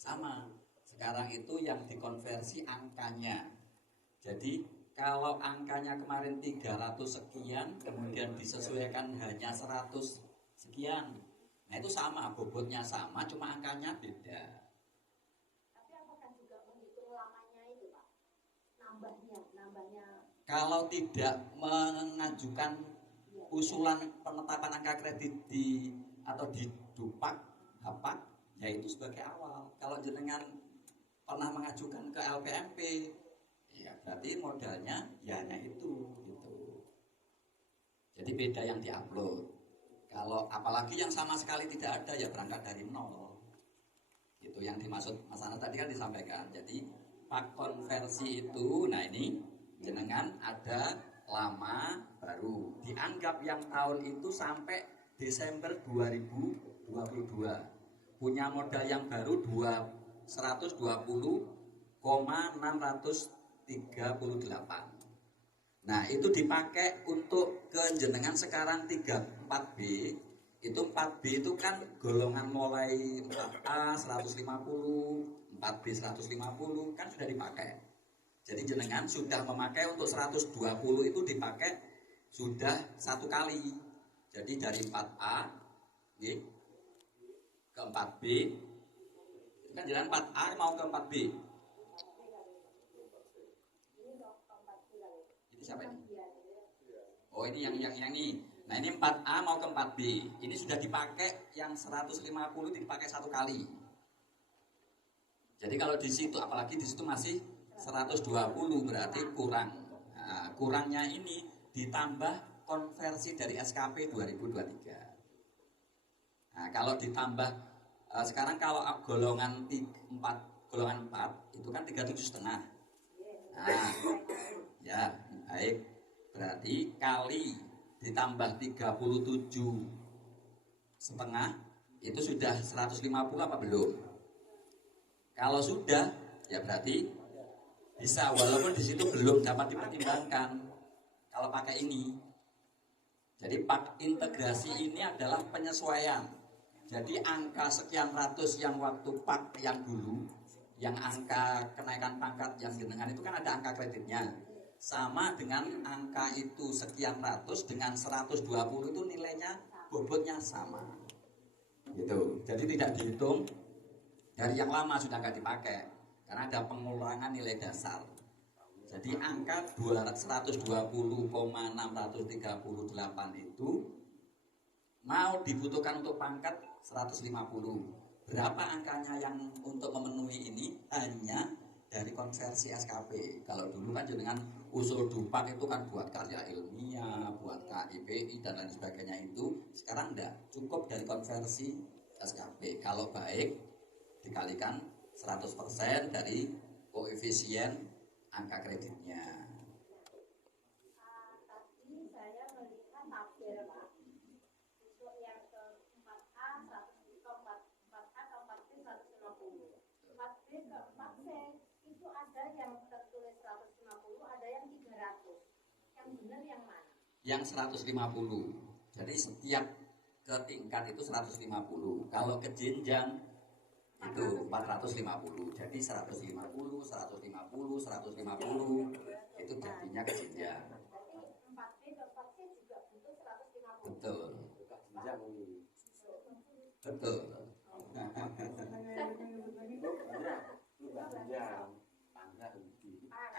Sama. Sekarang itu yang dikonversi angkanya. Jadi kalau angkanya kemarin 300 sekian, kemudian disesuaikan hanya 100 sekian. Nah itu sama, bobotnya sama, cuma angkanya beda. Tapi apakah juga menghitung lamanya itu Pak? Nambahnya. Kalau tidak mengajukan usulan penetapan angka kredit atau di Dupak, Hapak, ya itu sebagai awal. Kalau jenengan pernah mengajukan ke LPMP, ya berarti modalnya ya hanya itu gitu. Jadi beda yang diupload. Kalau apalagi yang sama sekali tidak ada, ya berangkat dari nol. Itu yang dimaksud Mas Ana tadi kan disampaikan. Jadi pak konversi itu, nah ini jenengan ada lama baru. Dianggap yang tahun itu sampai Desember 2022. Punya modal yang baru 120,638. Nah itu dipakai untuk ke jenengan sekarang 34B. Itu 4B itu kan golongan mulai 4A 150, 4B 150 kan sudah dipakai. Jadi jenengan sudah memakai untuk 120 itu dipakai sudah satu kali. Jadi dari 4A ke 4B kan jenengan 4A mau ke 4B. Ini siapa ini? Oh ini yang ini. Nah ini 4A mau ke 4B. Ini sudah dipakai yang 150 dipakai satu kali. Jadi kalau di situ apalagi di situ masih 120 berarti kurang. Nah, kurangnya ini ditambah konversi dari SKP 2023. Nah, kalau ditambah sekarang kalau golongan 4 itu kan 37,5. Nah, ya, baik. Berarti kali ditambah 37,5 itu sudah 150 apa belum? Kalau sudah, ya berarti bisa, walaupun di situ belum dapat dipertimbangkan kalau pakai ini. Jadi pak integrasi ini adalah penyesuaian. Jadi angka sekian ratus yang waktu pak yang dulu, yang angka kenaikan pangkat yang jenengan itu kan ada angka kreditnya. Sama dengan angka itu sekian ratus dengan 120 itu nilainya bobotnya sama. Gitu. Jadi tidak dihitung dari yang lama sudah nggak dipakai karena ada pengurangan nilai dasar. Jadi angka 120,638 itu mau dibutuhkan untuk pangkat 150. Berapa angkanya yang untuk memenuhi ini? Hanya dari konversi SKP. Kalau dulu kan dengan usul Dupak itu kan buat karya ilmiah, buat KIPI dan lain sebagainya itu. Sekarang enggak, cukup dari konversi SKP. Kalau baik dikalikan 100% dari koefisien angka kreditnya. Tadi saya melihat tabel Pak. Untuk yang ke 4A 4A ke 4B 150. 4B ke 4C itu ada yang tertulis 150, ada yang 300. Yang benar yang mana? Yang 150. Jadi setiap ke tingkat itu 150. Kalau ke jenjang itu 450. Jadi 150, 150, 150 itu jadinya ke jenjang. Berarti 4B ke 4C juga butuh 150. Betul. Betul.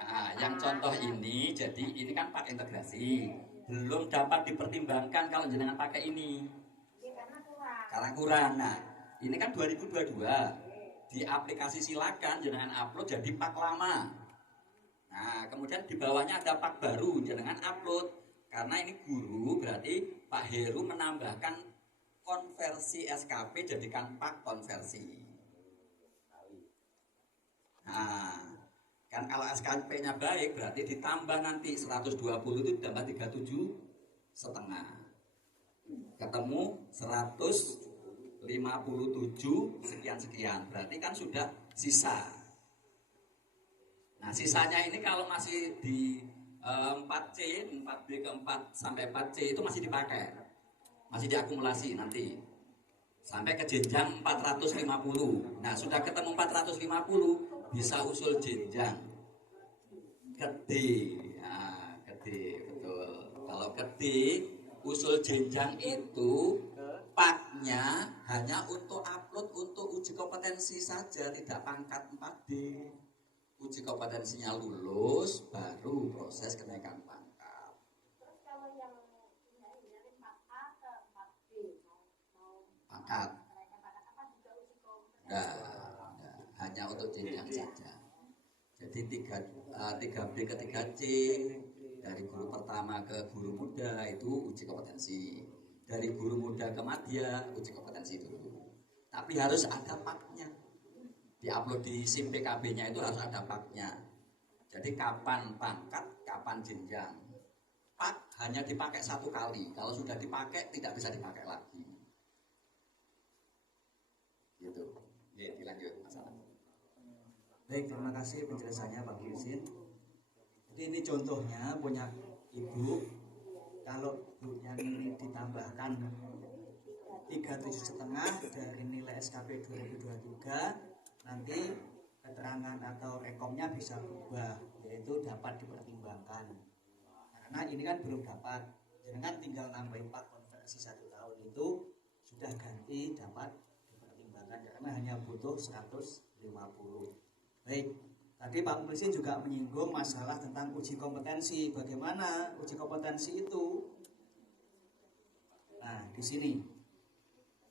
Nah, yang contoh ini, jadi ini kan pakai integrasi, belum dapat dipertimbangkan kalau jenengan pakai ini. Karena kurang. Nah, ini kan 2022. Di aplikasi silakan jenengan upload jadi pak lama. Nah, kemudian di bawahnya ada pak baru, jenengan upload. Karena ini guru, berarti Pak Heru menambahkan konversi SKP jadikan pak konversi. Nah, kan kalau SKP-nya baik berarti ditambah nanti 120 itu ditambah 37,5. Ketemu 157 sekian-sekian. Berarti kan sudah sisa. Nah, sisanya ini kalau masih di 4C, 4B ke 4 sampai 4C itu masih dipakai. Masih diakumulasi nanti. sampai ke jenjang 450. Nah, sudah ketemu 450, bisa usul jenjang. Gede. Nah, gede, betul. Kalau gede, usul jenjang itu paknya hanya untuk upload untuk uji kompetensi saja, tidak pangkat 4D. Uji kompetensinya lulus, baru proses kenaikan pangkat. Terus kalau yang dari 4A ke 4B mau Pangkat. kenaikan pangkat apa juga uji kompetensi? Enggak, hanya untuk jenjang saja. Jadi 3B ke 3C, dari guru pertama ke guru muda itu uji kompetensi. Dari guru muda ke madya uji kompetensi dulu. Tapi harus ada paknya. Diupload di SIM PKB-nya itu harus ada paknya. Jadi kapan pangkat, kapan jenjang. Pak hanya dipakai 1 kali. Kalau sudah dipakai tidak bisa dipakai lagi. Gitu. Ya, dilanjut masalah. Baik, terima kasih penjelasannya Pak Yusin. Jadi ini contohnya punya ibu, kalau ibunya ini ditambahkan 37,5 dari nilai SKP 2023, nanti keterangan atau rekomnya bisa berubah, yaitu dapat dipertimbangkan. Karena ini kan belum dapat, jangan tinggal nambahin 4 konversi 1 tahun itu sudah ganti dapat dipertimbangkan karena hanya butuh 150. Baik, tadi Pak Mulisin juga menyinggung masalah tentang uji kompetensi. Bagaimana uji kompetensi itu? Nah, di sini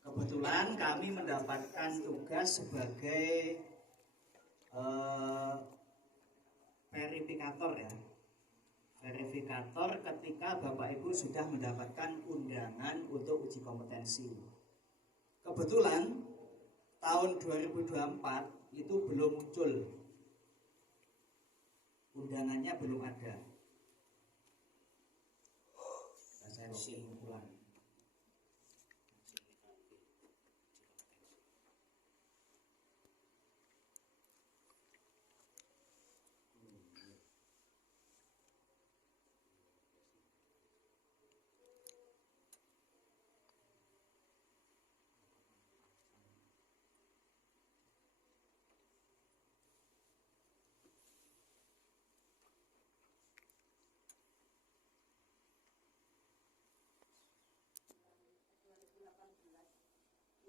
kebetulan kami mendapatkan tugas sebagai verifikator ya. Verifikator ketika Bapak Ibu sudah mendapatkan undangan untuk uji kompetensi. Kebetulan tahun 2024 itu belum muncul, undangannya belum ada. Saya ulang.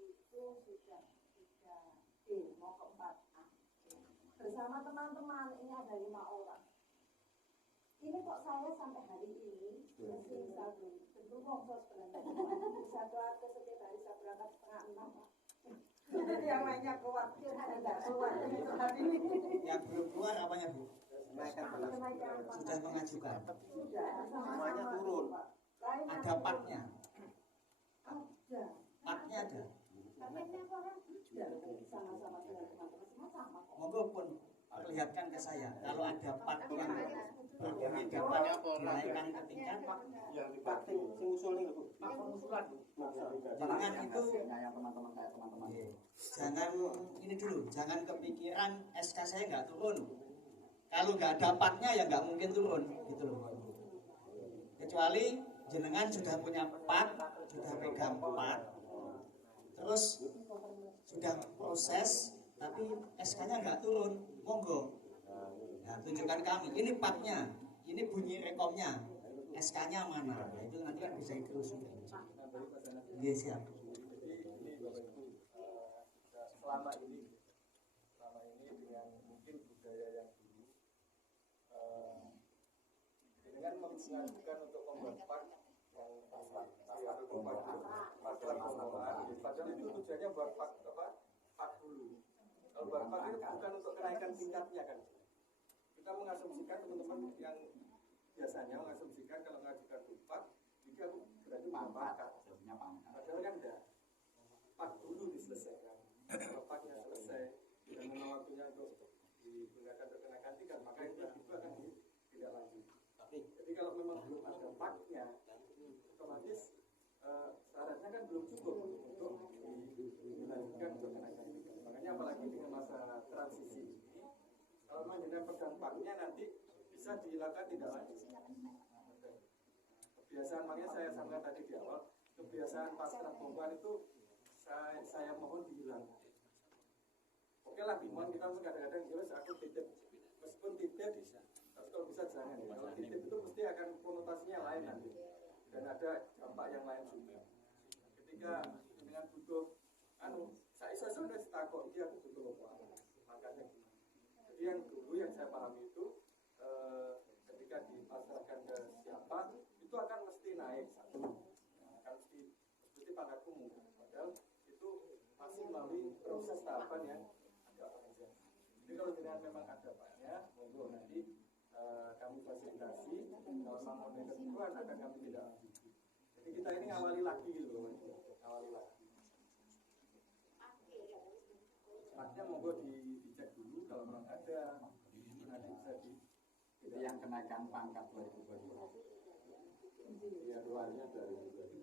Itu sudah mau ke 4A bersama teman-teman. Ini ada 5 orang. Ini kok saya sampai hari ini masih satu belum longsor sebenarnya. Bisa keluar ke setiap hari saya berangkat 5:30. Yang lainnya keluar, tidak keluar. Yang belum keluar apanya Bu? Sudah mengajukan. Sudah, Semuanya turun. Ada paknya. Ada. Paknya ada. Paknya orang sudah sama-sama dengan teman-teman semua sama kok. Monggo pun perlihatkan ke saya. Kalau ada pak yang berbunyi dapat dinaikkan ke tingkat pak. Yang dipakai sing usul nih Bu. Pak pengusulan. Jangan itu. Kayak teman-teman Jangan ini dulu. Jangan kepikiran SK saya nggak turun. Kalau nggak ada paknya ya nggak mungkin turun, gitu loh. Kecuali jenengan sudah punya pak, sudah pegang pak, terus sudah proses, tapi SK-nya nggak turun, monggo. Nah, tunjukkan kami, ini paknya, ini bunyi rekomnya, SK-nya mana? Nah, itu nanti kan bisa ditelusuri. Iya siap. selama ini dengan mungkin budaya yang dulu dengan mengajukan untuk membuat pak yang satu padahal itu tujuannya buat pak pak dulu. Kalau buat pak itu bukan untuk kenaikan tingkatnya kan. Kita mengasumsikan teman-teman yang biasanya mengasumsikan kalau mengajukan pak jika berarti pangkat. Padahal kan enggak. Pak dulu diselesaikan. Kalau paknya selesai dan memang waktunya untuk digunakan untuk kenaikan tingkat, maka itu akan tidak lanjut. Jadi kalau memang belum ada paknya, otomatis syaratnya kan belum cukup untuk dilanjutkan untuk kenaikan tingkat. Makanya apalagi dengan masa transisi ini, kalau memang jenengan pegang paknya nanti bisa dilakukan tidak lanjut. Kebiasaan, makanya saya sampaikan tadi di awal, kebiasaan pasca bongkar itu saya mohon dihilangkan. Oke lah, Bimon kita kadang-kadang jelas aku titip, meskipun titip, tapi kalau bisa jangan. Kalau titip itu mesti akan konotasinya lain nanti, dan ada dampak yang lain juga. Ketika dengan butuh, saya sudah setakut dia aku butuh apa, makanya gimana. Jadi yang dulu yang saya pahami itu, ketika dipasarkan ke siapa, itu akan mesti naik satu, akan mesti seperti pangkat umum, padahal itu masih melalui proses tahapan yang jadi kalau tidak memang ada banyak, monggo nanti kami fasilitasi. Kalau memang mau ketentuan akan kami tidak lanjuti. Jadi kita ini ngawali lagi gitu loh, ngawali lagi. Paknya monggo dicek dulu kalau memang ada, nanti bisa di. Itu yang kenaikan pangkat 2022. Ya luarnya dari 2000.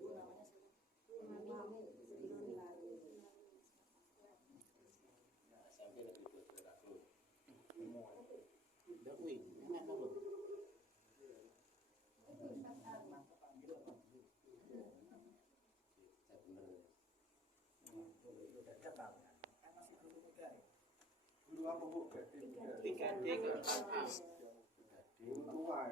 Dulu apa bu? Tiga D tua.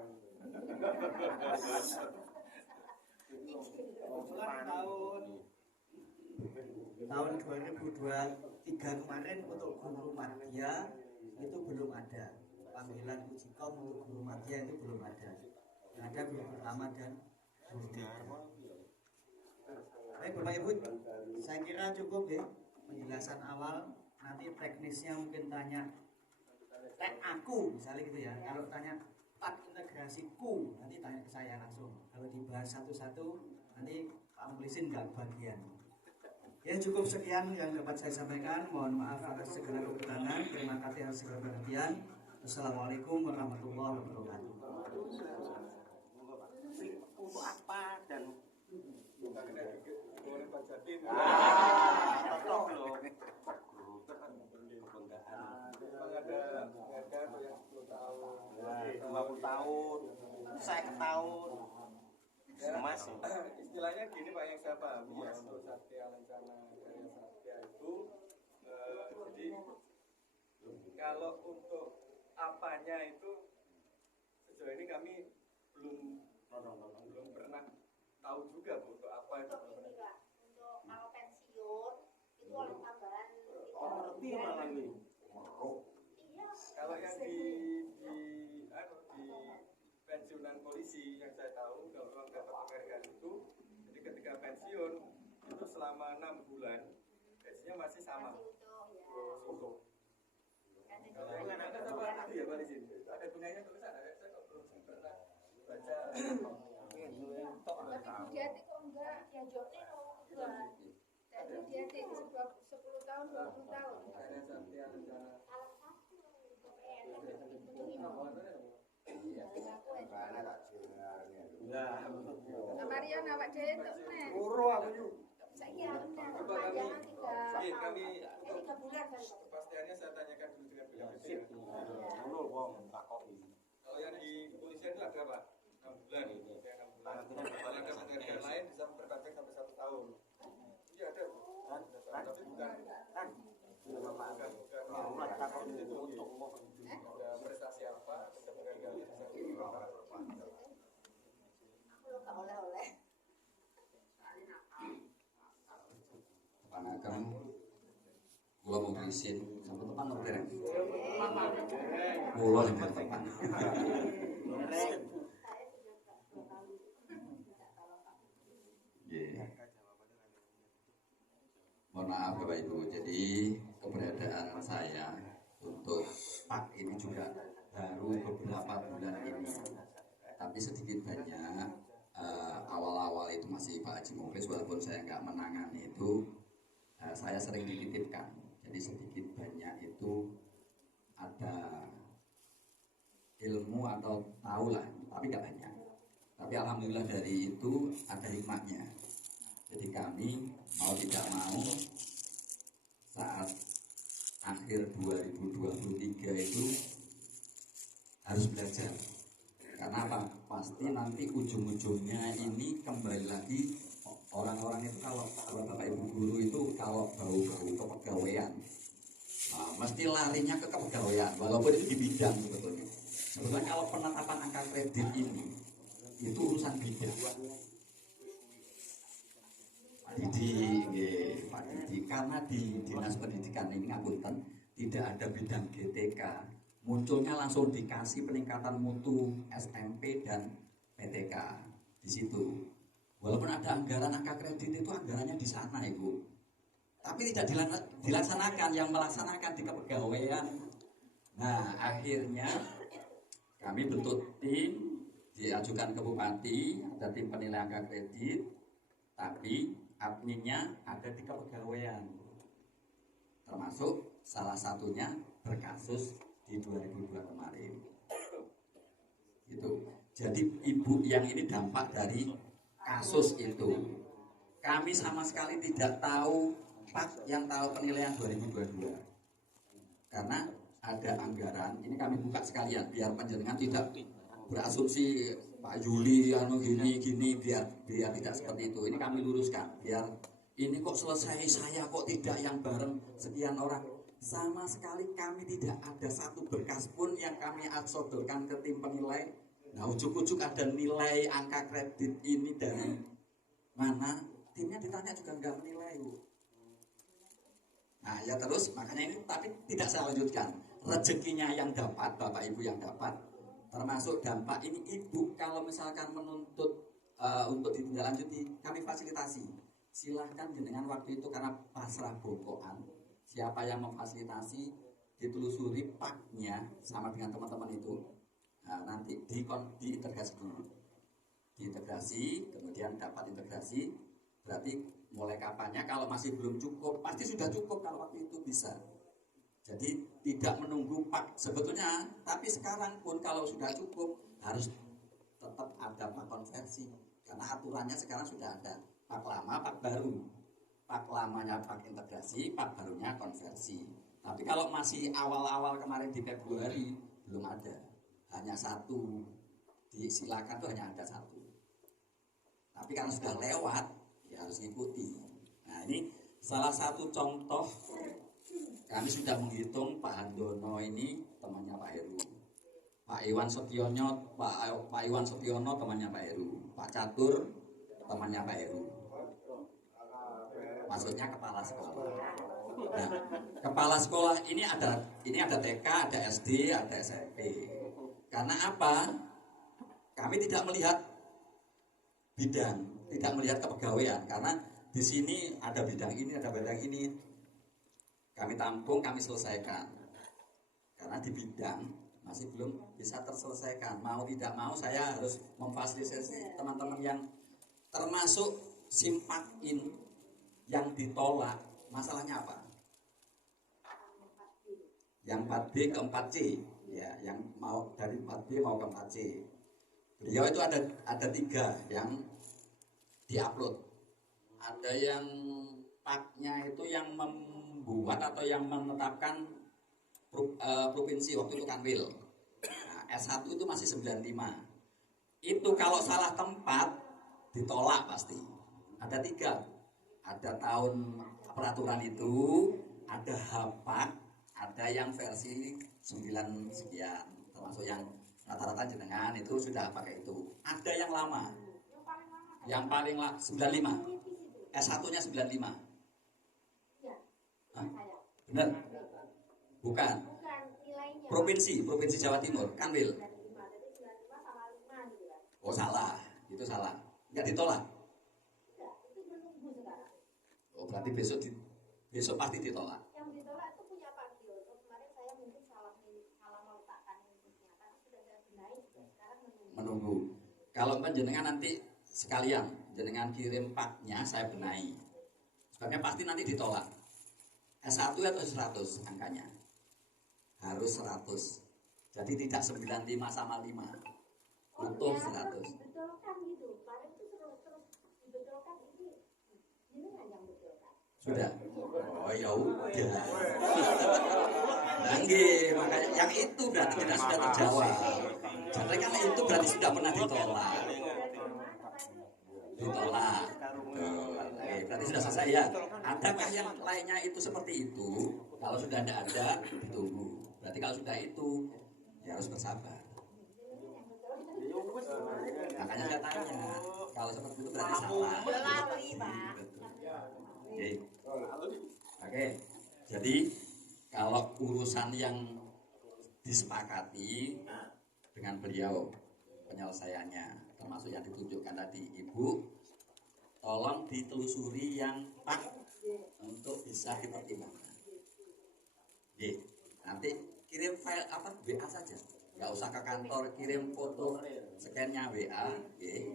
tahun 2023 kemarin untuk guru madya itu belum ada. Panggilan uji kom untuk guru madya itu belum ada. Yang ada guru pertama dan guru kedua. Baik Bapak Ibu, saya kira cukup ya penjelasan awal. Nanti teknisnya mungkin tanya tek aku misalnya gitu ya. Kalau tanya Pak integrasiku nanti tanya ke saya langsung. Kalau dibahas satu-satu nanti Pak Mulisin nggak bagian. Ya cukup sekian yang dapat saya sampaikan. Mohon maaf atas segala kekurangan. Terima kasih atas segala perhatian. Assalamualaikum warahmatullahi wabarakatuh. Untuk apa dan Boleh Pak Jatin. cocok loh. Memang ada tuh yang 10 tahun. 20 tahun, saya tahun. Mas, Istilahnya gini Pak yang saya pahami ya untuk Satya Lencana Karya Satya itu jadi kalau untuk apanya itu sejauh ini kami belum pernah tahu juga Bu untuk apa itu. Untuk ini Pak, untuk kalau pensiun itu ada tambahan itu. ngerti malah nih. Iya. Kalau yang di pensiunan polisi yang saya tahu kalau memang dapat penghargaan itu, jadi ketika pensiun itu selama 6 bulan gajinya masih sama. Masih utuh ya. Kalau yang ada apa ahli ya Pak di sini? Ada gunanya tulisan ada saya kok belum pernah baca. Tapi dia itu enggak, dia jawabnya enggak. Jadi dia di 10 tahun, 20 tahun. Karya Satya Lencana. Salah satu PNS itu ini. Marian awak dhewe entuk men. Guru aku yuk. Saiki aku Coba panjangan kami 3 kami tahun. 3 bulan kan. kepastiannya saya tanyakan dulu dengan BKPT. Sip. Dulu wong takoki. Kalau yang di kepolisian itu ada Pak 6 bulan. Yang 6 bulan. Kalau ada penghargaan lain bisa memperpanjang sampai 1 tahun. Iya ada Bu. Tapi bukan ada prestasi apa, ada penghargaan Aku lo gak oleh-oleh. Pak Ageng, kula mau izin sampai tepan to dereng. Kula yang tepan. Nggih. Mohon maaf Bapak Ibu, jadi keberadaan saya untuk Pak ini juga baru beberapa bulan ini. Tapi sedikit banyak awal-awal itu masih Pak Haji Mukhlis, walaupun saya nggak menangani itu, saya sering dititipkan. Jadi sedikit banyak itu ada ilmu atau tahu lah, tapi nggak banyak. Tapi alhamdulillah dari itu ada hikmahnya. Jadi kami mau tidak mau saat akhir 2023 itu harus belajar. Karena apa? Pasti nanti ujung-ujungnya ini kembali lagi orang-orang itu kalau bapak ibu guru itu kalau bau-bau kepegawaian, nah, mesti larinya ke kepegawaian, walaupun itu di bidang sebetulnya. Sebetulnya kalau penetapan angka kredit ini itu urusan bidang. Pak Didi, karena di Dinas Pendidikan ini ngapunten tidak ada bidang GTK, munculnya langsung dikasih peningkatan mutu SMP dan PTK di situ. Walaupun ada anggaran angka kredit itu anggarannya di sana Ibu, tapi tidak dilaksanakan, yang melaksanakan di kepegawaian. Nah akhirnya kami bentuk tim, diajukan ke Bupati, ada tim penilai angka kredit, tapi adminnya ada di kepegawaian, termasuk salah satunya berkasus di 2002 kemarin. Gitu. Jadi ibu yang ini dampak dari kasus itu. Kami sama sekali tidak tahu Pak yang tahu penilaian 2022. Karena ada anggaran, ini kami buka sekalian biar panjenengan tidak berasumsi Pak Yuli gini biar tidak seperti itu. Ini kami luruskan biar ini kok selesai saya kok tidak yang bareng sekian orang. Sama sekali kami tidak ada satu berkas pun yang kami sodorkan ke tim penilai. Nah ujuk-ujuk ada nilai angka kredit ini dari mana, timnya ditanya juga nggak menilai Bu. Nah ya terus makanya ini tapi tidak saya lanjutkan. Rezekinya yang dapat, Bapak Ibu yang dapat, termasuk dampak ini Ibu kalau misalkan menuntut untuk ditindaklanjuti, kami fasilitasi. Silahkan jenengan waktu itu karena pasrah bokokan, siapa yang memfasilitasi ditelusuri paknya sama dengan teman-teman itu. Nah, nanti diintegrasi dulu. Diintegrasi, kemudian dapat integrasi, berarti mulai kapannya kalau masih belum cukup, pasti sudah cukup kalau waktu itu bisa. Jadi tidak menunggu pak sebetulnya, tapi sekarang pun kalau sudah cukup harus tetap ada pak konversi. Karena aturannya sekarang sudah ada pak lama, pak baru. Pak lamanya pak integrasi, pak barunya konversi. Tapi kalau masih awal-awal kemarin di Februari belum ada. Hanya satu, disilakan tuh hanya ada satu. Tapi karena sudah lewat, ya harus ngikuti. Nah ini salah satu contoh. Kami sudah menghitung Pak Handono ini temannya Pak Heru, Pak Iwan Setiono, Pak Iwan Setiono temannya Pak Heru, Pak Catur temannya Pak Heru. Maksudnya kepala sekolah. Nah, kepala sekolah ini ada TK, ada SD, ada SMP. Karena apa? Kami tidak melihat bidang, tidak melihat kepegawaian. Karena di sini ada bidang ini, ada bidang ini. Kami tampung, kami selesaikan. Karena di bidang masih belum bisa terselesaikan. Mau tidak mau saya harus memfasilitasi teman-teman yang termasuk simpakin yang ditolak. Masalahnya apa? Yang 4B ke 4C. Ya, yang mau dari 4B mau ke 4C. Beliau itu ada 3 yang diupload. Ada yang paknya itu yang membuat atau yang menetapkan provinsi waktu itu Kanwil. Nah, S1 itu masih 95. Itu kalau salah tempat ditolak pasti. Ada 3. Ada tahun peraturan itu, ada hapak, ada yang versi 9 sekian, termasuk yang rata-rata jenengan itu sudah pakai itu. Ada yang lama, yang paling 95, S1-nya 95. Hah? Benar? Bukan. Provinsi Jawa Timur, Kanwil. Oh salah, itu salah. Nggak ditolak. Oh berarti besok pasti ditolak. Yang ditolak itu punya Pak Giono. Kemarin saya mungkin salah meletakkan inputnya, tapi sudah saya benahi juga sekarang menunggu. Kalau panjenengan nanti sekalian jenengan kirim paknya saya benahi. Sebabnya pasti nanti ditolak. S1 atau 100 angkanya. Harus 100. Jadi tidak 95 sama 5. Utuh 100. Dibetulkan gitu. Kemarin itu terus dibetulkan ini kan yang betulkan. Sudah. Oh ya udah. Nggih, makanya yang itu berarti kita sudah terjawab. Jadi kan itu berarti sudah pernah ditolak. Ditolak. Berarti sudah selesai ya. Adakah yang lainnya itu seperti itu? Kalau sudah tidak ada, ditunggu. Berarti kalau sudah itu, ya harus bersabar. Makanya saya tanya, kalau seperti itu berarti salah. Lali, Pak. Oke. Oke. Jadi kalau urusan yang disepakati dengan beliau penyelesaiannya, termasuk yang ditunjukkan tadi Ibu, tolong ditelusuri yang pak untuk bisa dipertimbangkan. Oke. Nanti kirim file apa WA saja, nggak usah ke kantor, kirim foto scan-nya WA. Oke.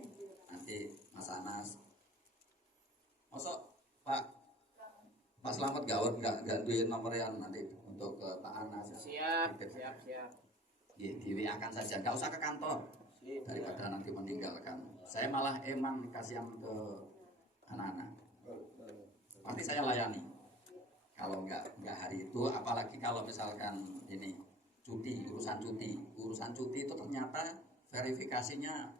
Nanti Mas Anas, masuk Pak Slamet nggak duit nomor yang nanti untuk ke Pak Anas. Siap. Ya, di WA kan saja, nggak usah ke kantor daripada nanti meninggalkan. Saya malah emang kasihan ke anak-anak. Pasti saya layani. Kalau nggak hari itu, apalagi kalau misalkan ini urusan cuti itu ternyata verifikasinya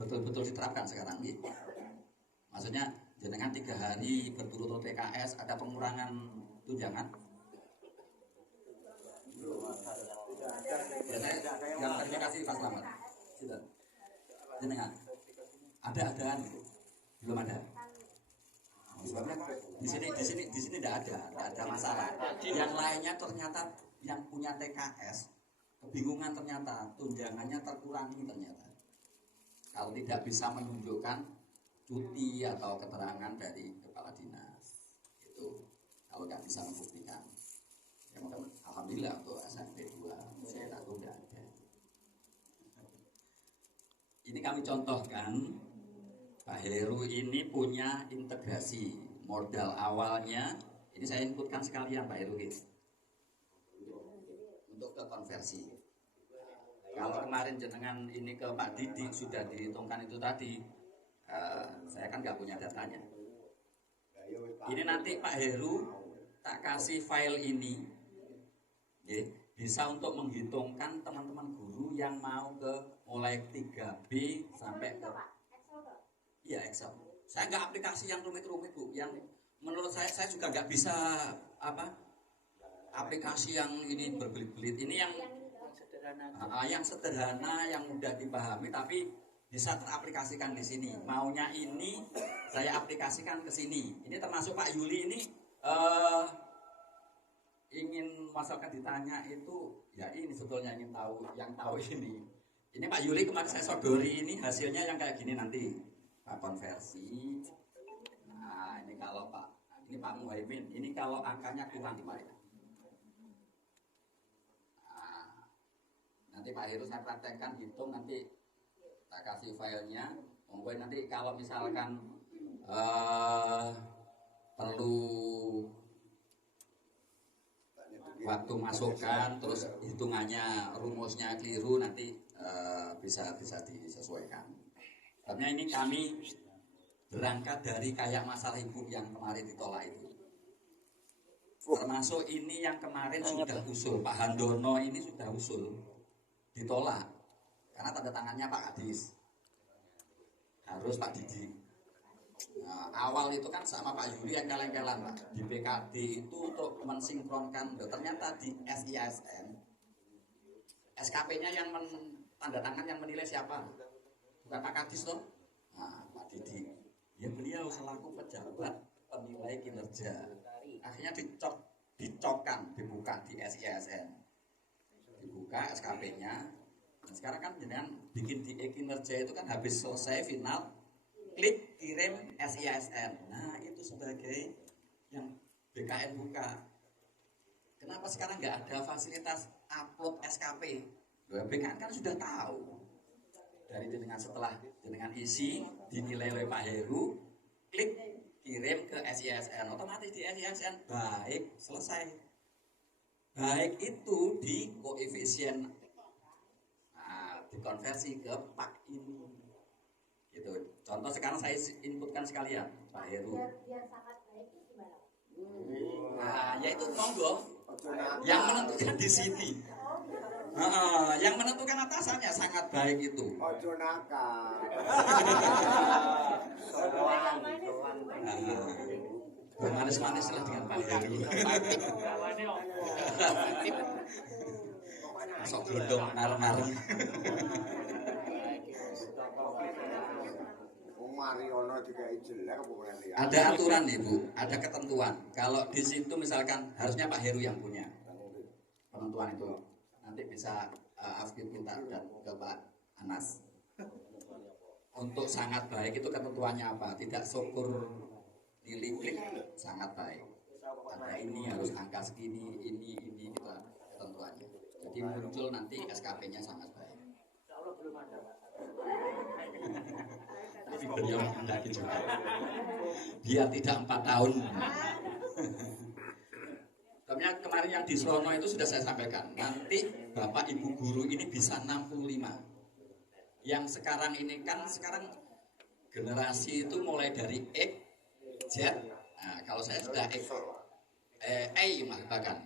betul-betul diterapkan sekarang gitu. Maksudnya jenengan 3 hari berturut-turut TKS ada pengurangan tunjangan. Ya, saya yang verifikasi Pak Slamet. Sudah. Jenengan ada belum ada. Sebabnya di sini tidak ada masalah. Yang lainnya ternyata yang punya TKS kebingungan, ternyata tunjangannya terkurangi ternyata. Kalau tidak bisa menunjukkan cuti atau keterangan dari kepala dinas itu, kalau nggak bisa membuktikan, ya alhamdulillah untuk SMP 2 saya tahu tidak ada. Ini kami contohkan, Pak Heru ini punya integrasi modal awalnya. Ini saya inputkan sekalian Pak Heru untuk ke konversi. Kalau kemarin jenengan ini ke Pak Didi sudah dihitungkan itu tadi, saya kan nggak punya datanya. Ini nanti Pak Heru tak kasih file ini, ya, bisa untuk menghitungkan teman-teman guru yang mau ke mulai 3B sampai ke iya Excel. Saya nggak aplikasi yang rumit-rumit Bu, yang menurut saya juga nggak bisa aplikasi yang ini berbelit-belit. Ini yang sederhana, yang mudah dipahami, tapi bisa teraplikasikan di sini. Maunya ini saya aplikasikan ke sini. Ini termasuk Pak Yuli ini ingin masyarakat ditanya itu, ya ini sebetulnya ingin tahu, yang tahu ini. Ini Pak Yuli kemarin saya sodori ini hasilnya yang kayak gini nanti. Pak konversi. Nah ini kalau ini Pak Muhaimin, ini kalau angkanya kurang Pak ya. Nanti Pak Heru saya praktekkan, hitung, nanti tak kasih filenya. Mungkin nanti kalau misalkan perlu waktu masukkan, terus hitungannya rumusnya keliru, nanti bisa disesuaikan. Sebenarnya ini kami berangkat dari kayak masalah ibu yang kemarin ditolak itu. Termasuk ini yang kemarin sudah usul, Pak Handono ini sudah usul, ditolak karena tanda tangannya Pak Kadis, harus Pak Didi. Nah, awal itu kan sama Pak Yuri yang keleng-kelan Pak, di PKD itu untuk mensinkronkan. Ternyata di SISN SKP-nya yang tanda tangan yang menilai siapa? Bukan Pak Kadis toh? Nah, Pak Didi, ya beliau selaku pejabat penilai kinerja, akhirnya dicokkan, dibuka di SISN, dibuka SKP-nya. Nah, sekarang kan jenengan bikin di kinerja itu kan habis selesai final, klik kirim SISN. Nah itu sebagai yang BKN buka. Kenapa sekarang nggak ada fasilitas upload SKP? BKN kan sudah tahu. Dari jenengan, setelah jenengan isi dinilai oleh Pak Heru, klik kirim ke SISN, otomatis di SISN baik, selesai. Baik itu di koefisien, nah, dikonversi ke pak ini. Gitu. Contoh sekarang saya inputkan sekalian Pak Heru. Biar sangat baik itu gimana? Nah, yaitu monggo yang menentukan di sini. Yang menentukan atasannya sangat baik itu. Ojo nakal. Manis-manis lah dengan Pak Heru. Masuk gelodong nareng-nareng. Mariono juga jelek bukan dia. Ada aturan nih Bu, ada ketentuan. Kalau di situ misalkan harusnya Pak Heru yang punya penentuan itu. Nanti bisa Afif minta dan ke Pak Anas. Untuk sangat baik itu ketentuannya apa? Tidak syukur klik sangat baik. Ada ini harus angka segini, ini gitu ketentuannya. Jadi muncul nanti SKP-nya sangat baik. Tapi beliau menghendaki juga biar tidak 4 tahun. Tapi kemarin yang di Slono itu sudah saya sampaikan. Nanti Bapak Ibu guru ini bisa 65. Yang sekarang ini kan sekarang generasi itu mulai dari X, Z. Nah, kalau saya sudah X, bahkan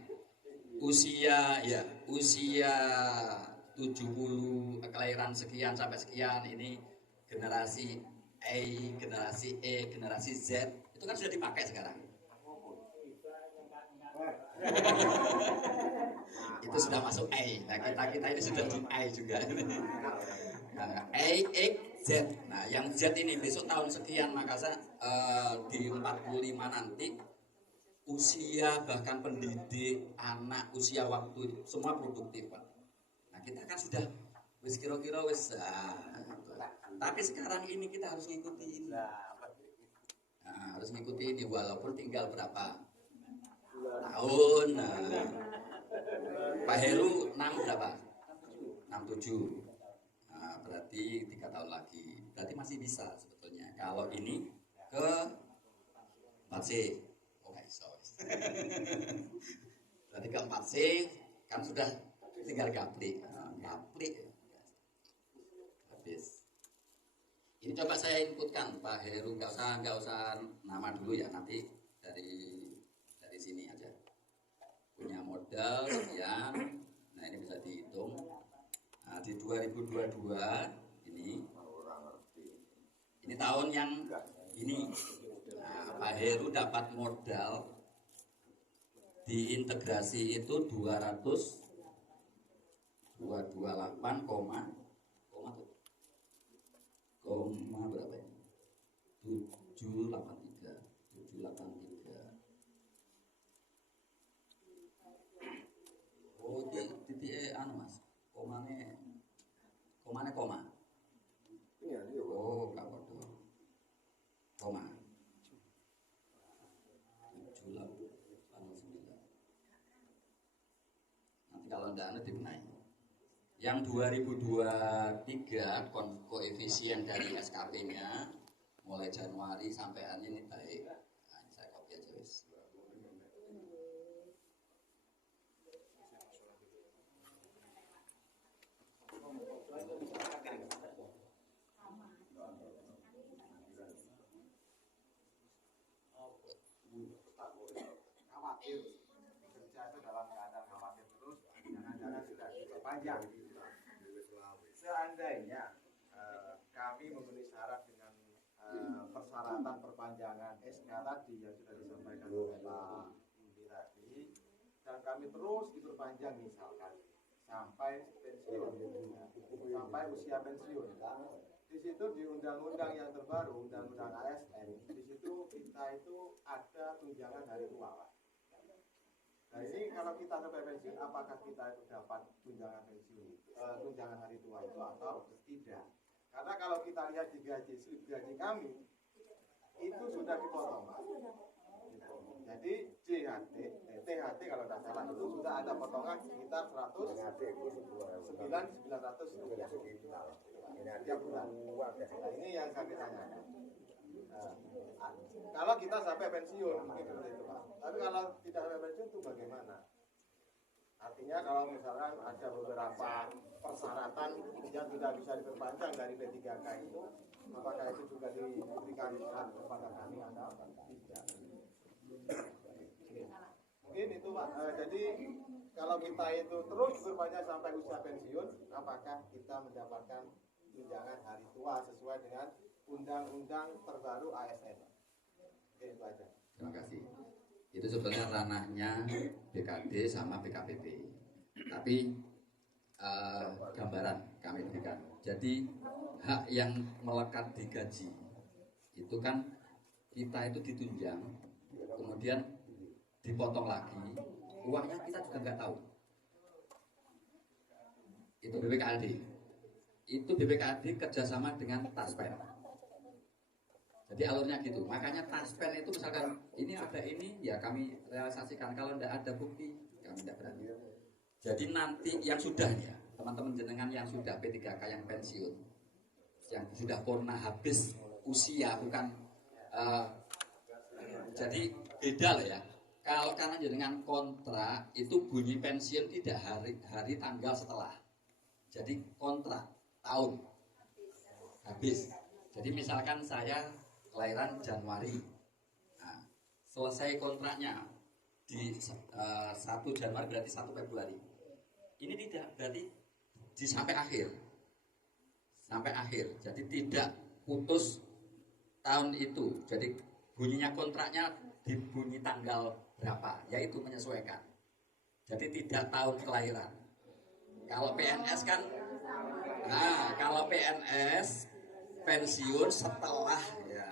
usia 70 kelahiran sekian sampai sekian ini generasi generasi E, generasi Z itu kan sudah dipakai sekarang. Itu sudah masuk A. Nah kita ini sudah di A juga. Nah, A, X, Z. Nah yang Z ini besok tahun sekian maka saya di 45 nanti usia bahkan pendidik anak usia waktu semua produktif Pak. Nah kita kan sudah wis kira-kira wis tapi sekarang ini kita harus ngikuti ini. Nah, harus ngikuti ini walaupun tinggal berapa tahun. Nah, Pak Heru 6 berapa? 67. Nah, berarti 3 tahun lagi. Berarti masih bisa sebetulnya. Kalau ini ke 4C. Oh, nggak bisa. Berarti ke 4C kan sudah tinggal gaplik. Gaplik. Habis. Ini coba saya inputkan Pak Heru, nggak usah nama dulu ya, nanti dari sini aja. Punya modal sekian, nah ini bisa dihitung. Nah di 2022 ini tahun yang ini. Nah, Pak Heru dapat modal diintegrasi itu 228, berapa ini? 783. Oh, ini titik anu Mas. Komane koma. Iya. Oh, enggak waduh. Koma. 789. Nanti kalau enggak anu dibenahi. Yang 2023 koefisien dari SKP-nya mulai Januari sampai hari ini baik. Nah, ini saya copy aja wis. Khawatir kerja itu dalam keadaan khawatir terus, jangan-jangan sudah diperpanjang. Seandainya kami memenuhi syarat dengan persyaratan perpanjangan SK tadi yang sudah disampaikan oleh Pak Budi tadi, dan kami terus diperpanjang misalkan sampai pensiun, sampai usia pensiun. Di situ di undang-undang yang terbaru, undang-undang ASN, di situ kita itu ada tunjangan hari tua, Pak. Nah ini kalau kita sampai pensiun, apakah kita itu dapat tunjangan pensiun, tunjangan hari tua itu atau tidak? Karena kalau kita lihat di gaji kami itu sudah dipotong, Pak. Jadi THT kalau tidak salah itu sudah ada potongan sekitar 900 tiap bulan. Nah ini yang kami tanyakan. Kalau kita sampai pensiun mungkin seperti itu Pak. Tapi kalau tidak sampai pensiun itu bagaimana? Artinya kalau misalkan ada beberapa persyaratan yang tidak bisa diperpanjang dari P3K itu, apakah itu juga diberikan hak kepada kami atau tidak? Mungkin itu Pak. Jadi kalau kita itu terus berpanjang sampai usia pensiun, apakah kita mendapatkan tunjangan hari tua sesuai dengan undang-undang terbaru ASN? Oke, itu aja. Terima kasih. Itu sebetulnya ranahnya BKD sama BKPP. Tapi gambaran kami berikan. Jadi hak yang melekat di gaji itu kan kita itu ditunjang, kemudian dipotong lagi, uangnya kita juga nggak tahu. Itu BPKAD. Itu BPKAD kerjasama dengan Taspen. Jadi alurnya gitu. Makanya Taspen itu misalkan ini ada ini, ya kami realisasikan. Kalau tidak ada bukti, kami tidak berani. Jadi nanti yang sudah ya, teman-teman jenengan yang sudah P3K yang pensiun, yang sudah purna habis usia, bukan jadi beda loh ya. Kalau karena jenengan kontrak itu bunyi pensiun tidak hari tanggal setelah. Jadi kontrak tahun habis. Jadi misalkan saya kelahiran Januari, nah, selesai kontraknya di 1 Januari berarti 1 Februari. Ini tidak berarti di sampai akhir. Jadi tidak putus tahun itu. Jadi bunyinya kontraknya dibunyi tanggal berapa, yaitu menyesuaikan. Jadi tidak tahun kelahiran. Kalau PNS kan, nah kalau PNS pensiun setelah ya,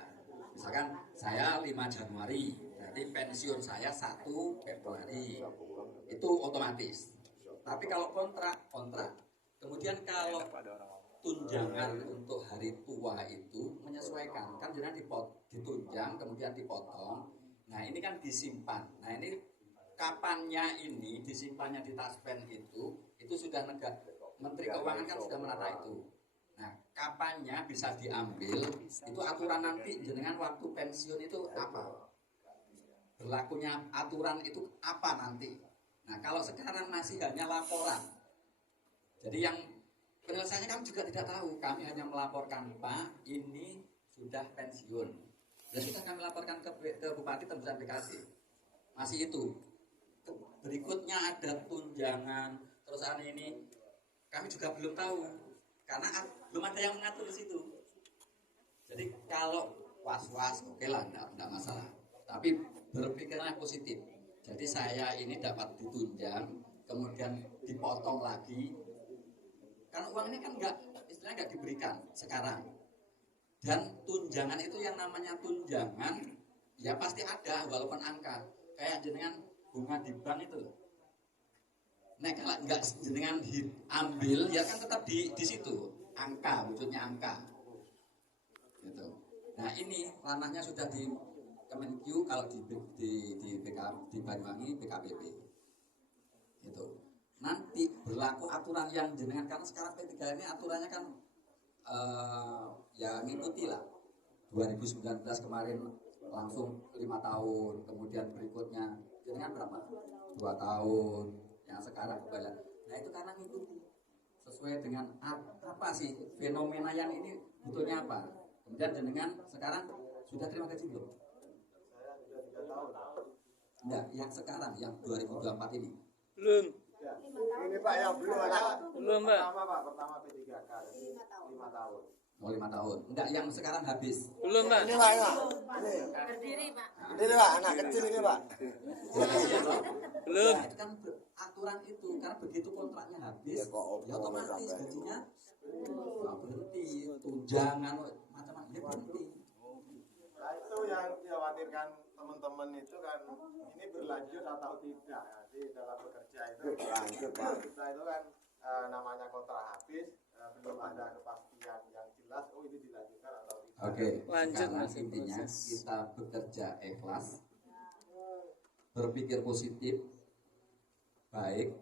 misalkan saya 5 Januari, berarti pensiun saya 1 Februari, itu otomatis. Tapi kalau kontrak. Kemudian kalau tunjangan untuk hari tua itu menyesuaikan, kan jangan ditunjang kemudian dipotong. Nah ini kan disimpan. Nah ini kapannya ini disimpannya di Taspen itu sudah Menteri Keuangan kan sudah menata itu. Nah kapannya bisa diambil itu aturan nanti jenengan waktu pensiun itu apa? Berlakunya aturan itu apa nanti? Nah kalau sekarang masih hanya laporan, jadi yang penyelesaiannya kami juga tidak tahu. Kami hanya melaporkan, Pak, ini sudah pensiun. Ya sudah kami laporkan ke Bupati Tembusan BKD. Masih itu. Berikutnya ada tunjangan, terus ini kami juga belum tahu karena belum ada yang mengatur di situ. Jadi kalau was-was, oke lah, tidak masalah. Tapi berpikirnya positif. Jadi saya ini dapat ditunjang, kemudian dipotong lagi. Karena uang ini kan istilahnya nggak diberikan sekarang. Dan tunjangan itu yang namanya tunjangan, ya pasti ada walaupun angka. Kayak jenengan bunga di bank itu loh. Nah kalau nggak jenengan diambil, ya kan tetap di situ. Angka, wujudnya angka. Gitu. Nah ini ranahnya sudah di Kemenkyu, kalau di Banyuwangi BKPP. Gitu. Nanti berlaku aturan yang jenengan, karena sekarang P3 ini aturannya kan ya ngikuti lah. 2019 kemarin langsung 5 tahun, kemudian berikutnya jenengan berapa? 2 tahun, yang sekarang kembali. Nah itu karena ngikuti sesuai dengan apa sih fenomena yang ini butuhnya apa. Kemudian jenengan sekarang sudah terima gaji belum? Enggak, yang sekarang yang 2024 ini. Belum. Ya. Ini Pak yang belum ada. Belum, Pak. Pertama P3K 5 tahun. Oh 5 tahun. Enggak, yang sekarang habis. Belum, Pak. Ini Pak, Berdiri, Pak. ini Pak, anak kecil ini Pak. Belum. Nah, itu kan aturan itu, karena begitu kontraknya habis, ya otomatis gajinya berhenti, tunjangan macam-macam dia berhenti. Nah itu yang dikhawatirkan teman-teman itu kan ini berlanjut atau tidak. Jadi dalam bekerja itu berlanjut Pak. Kita itu kan namanya kontrak habis, belum ada kepastian yang jelas. Oh ini dilanjutkan atau tidak. Oke, Lanjut, sekarang Mas, intinya proses. kita bekerja ikhlas, berpikir positif, baik.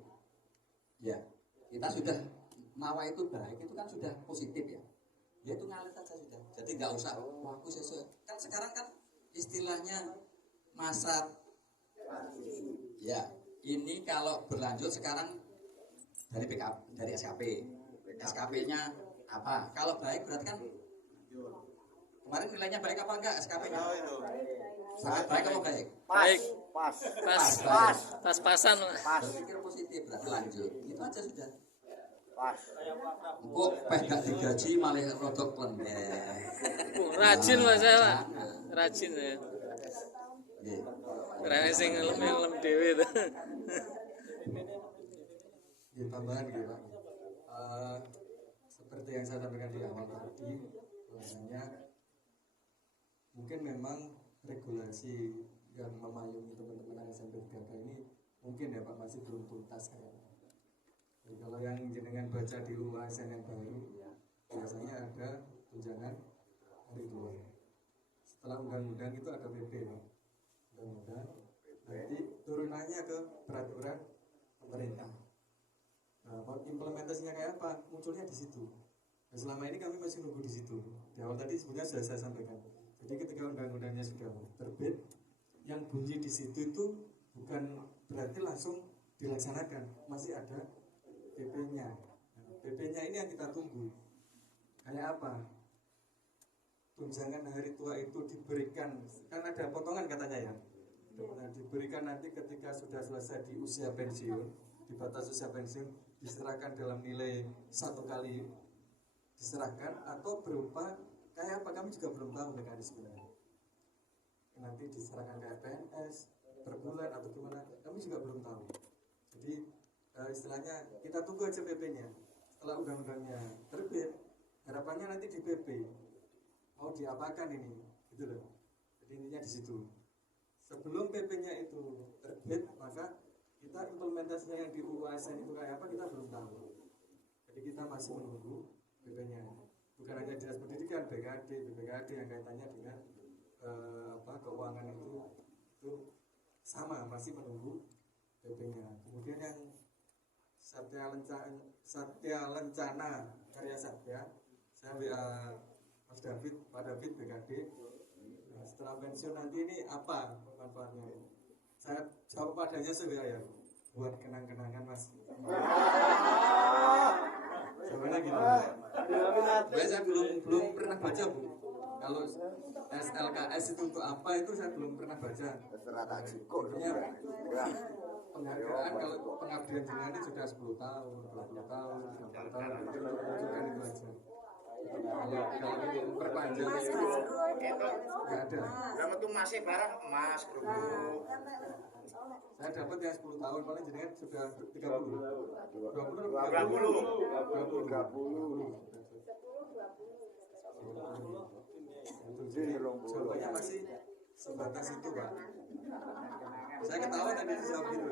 Ya, kita sudah nawa itu baik itu kan sudah positif ya. Ya itu ngalir saja sudah. Jadi nggak usah aku sesuai. Kan sekarang kan istilahnya masa ya ini kalau berlanjut sekarang dari SKP-nya apa? Kalau baik berarti kan Kemarin nilainya baik apa enggak SKP-nya? Oh, itu. Sangat baik apa baik? Baik. Pas. Pas-pasan. Berpikir positif, berarti lanjut. Itu aja sudah. Pas. Kok peh gak digaji malah rodok klender. Rajin Mas saya, Pak. Rajin ya. Nggih. Karena sing ngelem dhewe to. Ya, tambahan gitu Pak. Seperti yang saya sampaikan di awal tadi, bahwasanya mungkin memang regulasi yang memayungi teman-teman SMP 3K ini mungkin ya Pak masih belum tuntas kayaknya. Jadi kalau yang jenengan baca di UASN yang baru, biasanya ada tunjangan hari tua. Setelah undang-undang itu ada PP Pak. Undang-undang nanti turunannya ke peraturan pemerintah. Nah, implementasinya kayak apa? Munculnya di situ. Nah, selama ini kami masih nunggu di situ. Di awal tadi sebenarnya sudah saya sampaikan. Jadi ketika undang-undangnya sudah terbit, yang bunyi di situ itu bukan berarti langsung dilaksanakan. Masih ada PP-nya. Nah, PP-nya ini yang kita tunggu. Kayak apa? Tunjangan hari tua itu diberikan, kan ada potongan katanya ya. Diberikan nanti ketika sudah selesai di usia pensiun, di batas usia pensiun, diserahkan dalam nilai 1 kali diserahkan atau berupa kayak apa, kami juga belum tahu mekanismenya. Nanti diserahkan kayak PNS per bulan atau gimana, kami juga belum tahu. Jadi istilahnya kita tunggu aja PP-nya. Setelah undang-undangnya terbit, harapannya nanti di PP mau diapakan ini, gitu loh. Jadi intinya di situ. Sebelum PP-nya itu terbit, maka kita implementasinya yang di UASN itu kayak apa kita belum tahu. Jadi kita masih menunggu PP-nya. Bukan hanya dinas pendidikan, BPKD yang kaitannya dengan keuangan itu sama, masih menunggu PP-nya. Kemudian yang Satya Lencana Karya Satya, saya WA Mas David, Pak David BKD. Nah, setelah pensiun nanti ini apa manfaatnya? Saya jawab padanya ya, buat kenang-kenangan Mas. Sebenarnya gitu. Saya belum pernah baca Bu. Kalau SLKS itu untuk apa itu saya belum pernah baca. Artinya penghargaan kalau pengabdian jenengan ini sudah 10 tahun, 20 tahun, 30 tahun, bukan itu aja. Kalau perpanjang itu nggak ada. Lama tuh masih barang emas, kerudung. Saya dapat yang 10 tahun, paling jenengan sudah 30. 20. Jawabannya masih sebatas itu Pak. Saya ketawa tadi dijawab gitu.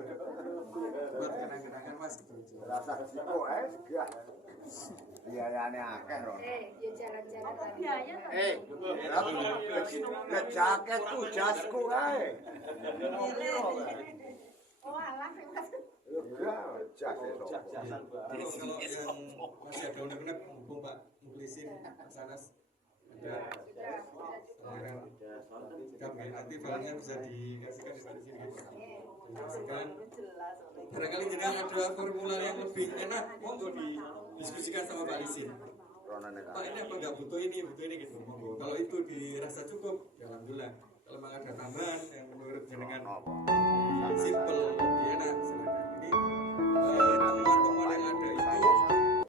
Buat kenang-kenangan Mas gitu. Rasa siko enggak. Biayane akeh loh. Ya jalan-jalan tadi. Ke jaket ku jasku kae. Oh alah, Mas. Enggak, jas itu. Kalau yang masih ada unek-unek, mumpung Pak Mukhlisin Sanas ada sekarang nanti filenya bisa dikasihkan di sini dikasihkan. Barangkali jenengan ada formular yang lebih enak, monggo didiskusikan sama Pak Lisin. Pak ini apa nggak butuh ini gitu, monggo. Kalau itu dirasa cukup, ya alhamdulillah. Kalau memang ada tambahan yang menurut jenengan simple lebih enak, silakan. Ini